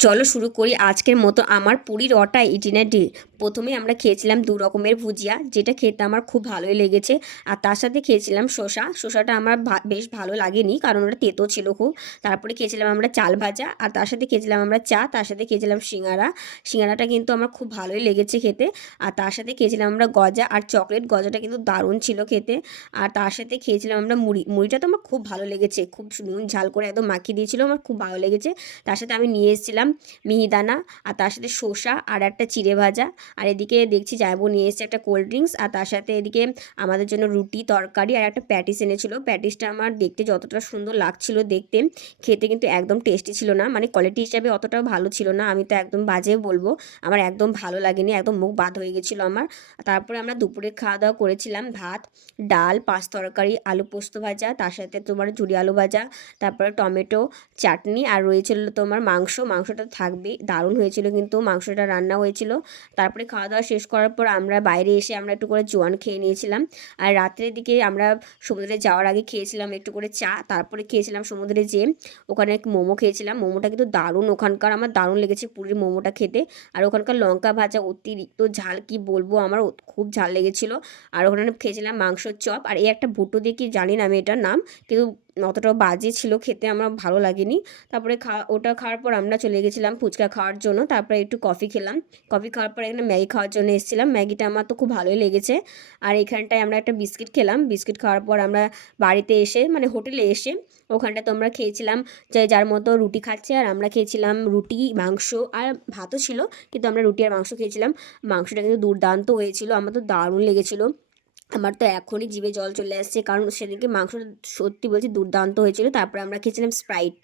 চলো শুরু করি আজকের মতো আমার পুরীর অটা ইটিনারি ডে। প্রথমে আমরা খেয়েছিলাম দু রকমের ভুজিয়া, যেটা খেতে আমার খুব ভালোই লেগেছে। আর তার সাথে খেয়েছিলাম শসাটা আমার বেশ ভালো লাগেনি, কারণ ওটা তেতো ছিল খুব। তারপরে খেয়েছিলাম আমরা চাল ভাজা, আর তার সাথে খেয়েছিলাম আমরা চা, তার সাথে খেয়েছিলাম সিঙ্গারাটা কিন্তু আমার খুব ভালোই লেগেছে খেতে। আর তার সাথে খেয়েছিলাম আমরা গজা আর চকলেট, গজাটা কিন্তু দারুণ ছিল খেতে। আর তার সাথে খেয়েছিলাম আমরা মুড়িটা তো আমার খুব ভালো লেগেছে, খুব নুন ঝাল করে একদম মাখিয়ে দিয়েছিল, আমার খুব ভালো লেগেছে। তার সাথে আমি নিয়ে এসেছিলাম মিহিদানা, আর তার সাথে শসা আর একটা চিড়ে ভাজা। আর এদিকে দেখছি জায়বু নিয়ে এসেছে একটা কোল্ড ড্রিঙ্কস, আর তার সাথে এদিকে আমাদের জন্য রুটি তরকারি আর একটা প্যাটিস এনেছিল। প্যাটিসটা আমার দেখতে যতটা সুন্দর লাগছিল দেখতে, খেতে কিন্তু একদম টেস্টি ছিল না, মানে কোয়ালিটি হিসাবে অতটাও ভালো ছিল না। আমি তো একদম বাজে বলবো, আমার একদম ভালো লাগেনি, একদম মুখ বাদ হয়ে গেছিলো আমার। তারপরে আমরা দুপুরে খাওয়া দাওয়া করেছিলাম ভাত, ডাল, পাঁচ তরকারি, আলু পোস্ত ভাজা, তার সাথে তোমার ঝুরি আলু ভাজা, তারপরে টমেটো চাটনি, আর রয়েছিল তোমার মাংসটা থাকবেই, দারুণ হয়েছিল কিন্তু মাংসটা রান্না হয়েছিল। তারপরে খাওয়া দাওয়া শেষ করার পর আমরা বাইরে এসে আমরা একটু করে জোয়ান খেয়ে নিয়েছিলাম। আর রাত্রের দিকে আমরা সমুদ্রে যাওয়ার আগে খেয়েছিলাম একটু করে চা, তারপরে খেয়েছিলাম সমুদ্রে যেয়ে ওখানে এক মোমো খেয়েছিলাম। মোমোটা কিন্তু দারুণ, ওখানকার আমার দারুণ লেগেছে পুরীর মোমোটা খেতে। আর ওখানকার লঙ্কা ভাজা অতিরিক্ত ঝাল, কি বলবো, আমার খুব ঝাল লেগেছিলো। আর ওখানে খেয়েছিলাম মাংসর চপ, আর এই একটা ভুট্টো দিয়ে কি জানি না আমি এটার নাম, কিন্তু অতটাও বাজে ছিল খেতে, আমার ভালো লাগেনি। তারপরে ওটা খাওয়ার পর আমরা চলে গেছিলাম ফুচকা খাওয়ার জন্য, তারপরে একটু কফি খেলাম। কফি খাওয়ার পর এখানে ম্যাগি খাওয়ার জন্য এসেছিলাম, ম্যাগিটা আমার তো খুব ভালোই লেগেছে। আর এখানটায় আমরা একটা বিস্কিট খেলাম, বিস্কিট খাওয়ার পর আমরা বাড়িতে এসে মানে হোটেলে এসে ওখানটা তোমরা খেয়েছিলাম যে যার মতো রুটি খাচ্ছে, আর আমরা খেয়েছিলাম রুটি মাংস আর ভাতও ছিল, কিন্তু আমরা রুটি আর মাংস খেয়েছিলাম। মাংসটা কিন্তু দুর্দান্ত হয়েছিল, আমার তো দারুণ লেগেছিলো। আমার তো এখনই জিভে জল চলে আসছে, কারণ সেদিনকে মাংসটা সত্যি বলছি দুর্দান্ত হয়েছিল। তারপরে আমরা খেয়েছিলাম স্প্রাইট।